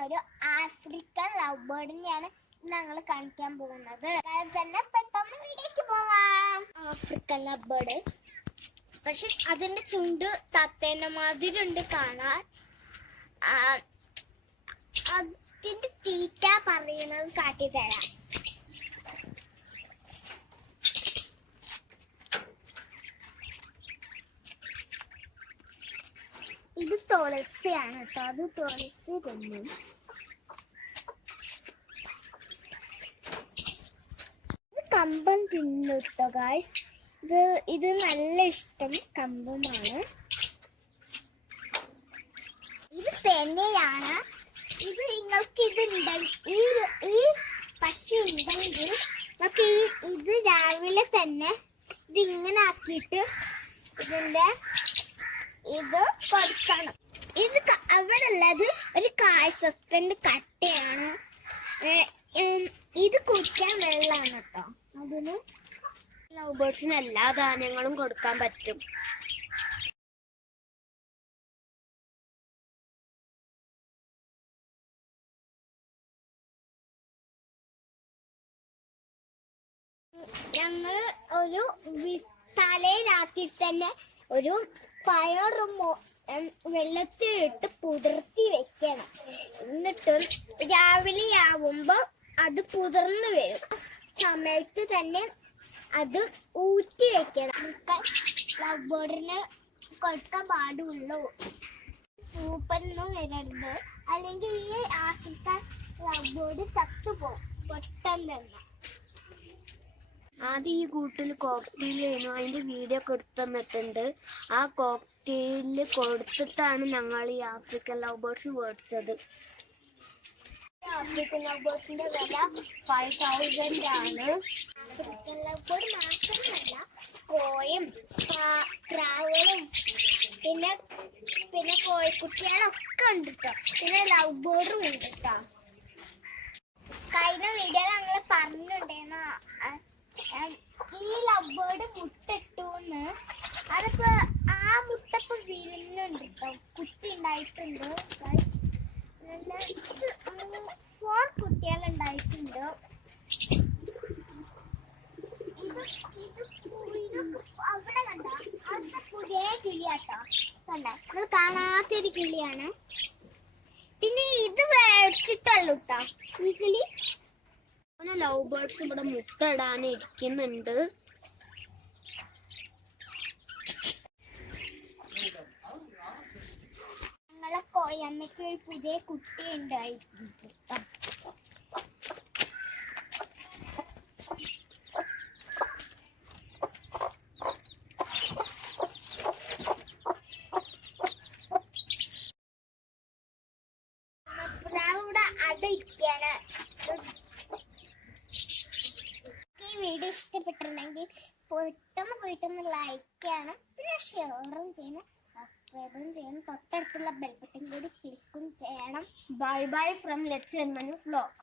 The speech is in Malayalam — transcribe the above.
ആഫ്രിക്കൻ ലവ് ബേർഡിനെയാണ് ഞങ്ങൾ കാണിക്കാൻ പോകുന്നത്. തന്നെ പെട്ടെന്ന് വീഡിയോക്ക് പോവാം. ആഫ്രിക്കൻ ലവ് ബേർഡ് പക്ഷെ അതിന്റെ ചുണ്ട് തത്തേനെ മാതിരി ഉണ്ട് കാണാൻ. അതിന്റെ തീറ്റ പറയുന്നത് കാട്ടിത്തരാം. ഇത് തുളസിയാണ് കേട്ടോ. അത് തുളസി ഇത് കമ്പം തിന്നു കേട്ടോ ഗായ്സ് ഇത് ഇത് നല്ല ഇഷ്ടം കമ്പമാണ്. ഇത് തന്നെയാണ് ഇത് നിങ്ങൾക്ക് ഇത് ഈ ഈ പക്ഷി ഉണ്ടെങ്കിൽ നമുക്ക് ഈ ഇത് രാവിലെ തന്നെ ഇതിങ്ങനെ ആക്കിയിട്ട് ഇതിന്റെ ഇത് കൊടുക്കണം ഇത് അവിടെ ഉള്ളത് ഒരു കാഴ്ചത്തിന്റെ കട്ടയാണ്. ഇത് കുടിക്കാൻ വെള്ളമാണ് കേട്ടോ. അതിന് ലവ് ബേർഡ്സിന് എല്ലാ ധാന്യങ്ങളും കൊടുക്കാൻ പറ്റും. ഞങ്ങൾ ഒരു തലേ രാത്രി തന്നെ ഒരു പയറും വെള്ളത്തിലിട്ട് പുതിർത്തി വെക്കണം. എന്നിട്ട് രാവിലെ ആവുമ്പോ അത് പുതിർന്നു വരും. സമയത്ത് തന്നെ അത് ഊറ്റി വെക്കണം. ലവ് ബേർഡിന് കൊടുക്കാൻ പാടുള്ളൂ. പൂപ്പൊന്നും വരരുത്. അല്ലെങ്കിൽ ഈ ആഫ്രിക്കൻ ലവ് ബേർഡ് ചത്തുപോകും. പെട്ടെന്ന് തന്നെ. ആദ്യം ഈ കൂട്ടിൽ കോക്ടെയിൽ ചെയ്യുന്നു അതിന്റെ വീഡിയോ ഒക്കെ എടുത്തു തന്നിട്ടുണ്ട്. ആ കോക്ടെയിൽ കൊടുത്തിട്ടാണ് ഞങ്ങൾ ഈ ആഫ്രിക്കൻ ലവ് ബേർഡ്സ് മേടിച്ചത് ആഫ്രിക്കൻ ലവ് ബേർഡ്സിന്റെ വില ഫൈവ് തൗസൻഡ് ആണ്. ആഫ്രിക്കൻ ലവ് ബേർഡ് മാത്രമല്ല കോയും പ്രാ- പ്രാവുകളും പിന്നെ പിന്നെ കോഴിക്കുട്ടികളൊക്കെ ഉണ്ട് കേട്ടോ പിന്നെ ലവ് ബേർഡും ഉണ്ട് കേട്ടോ കഴിഞ്ഞ വീഡിയോ ഞങ്ങൾ പറഞ്ഞിട്ടുണ്ടായിരുന്നു ഈ ലവ് ബേർഡ് മുട്ടിട്ടൂന്ന്. അതിപ്പോ ആ മുട്ടപ്പ് വിരുന്നുണ്ട് കേട്ടോ കുട്ടി ഉണ്ടായിട്ടുണ്ട്. നല്ല ഫോർ കുട്ടികൾ ഉണ്ടായിട്ടുണ്ട് അവിടെ കണ്ട അവിടുത്തെ പുതിയ കിളിയാട്ടോ. കണ്ട? നിങ്ങൾ കാണാത്തൊരു കിളിയാണ്. പിന്നെ ഇത് വെച്ചിട്ടുള്ളൂ കേട്ടോ ഈ കിളി. അങ്ങനെ ലവ് ബേർഡ്സ് ഇവിടെ മുട്ട ഇടാൻ ഇരിക്കുന്നുണ്ട് ഞങ്ങളെ കോയമ്മയ്ക്ക് ഒരു പുതിയ കുട്ടി ഉണ്ടായിട്ടുണ്ട് ട്ടോ. പ്രാവ് ഇവിടെ അടയിരിക്കാണ് ഈ വീഡിയോ ഇഷ്ടപ്പെട്ടിട്ടുണ്ടെങ്കിൽ പെട്ടെന്ന് പോയിട്ടൊന്ന് ലൈക്ക് ചെയ്യണം. പിന്നെ ഷെയറും ചെയ്യണം. സബ്സ്ക്രൈബും ചെയ്യണം. തൊട്ടടുത്തുള്ള ബെൽ ബട്ടൺ കൂടി ക്ലിക്കും ചെയ്യണം. Bye bye from N flock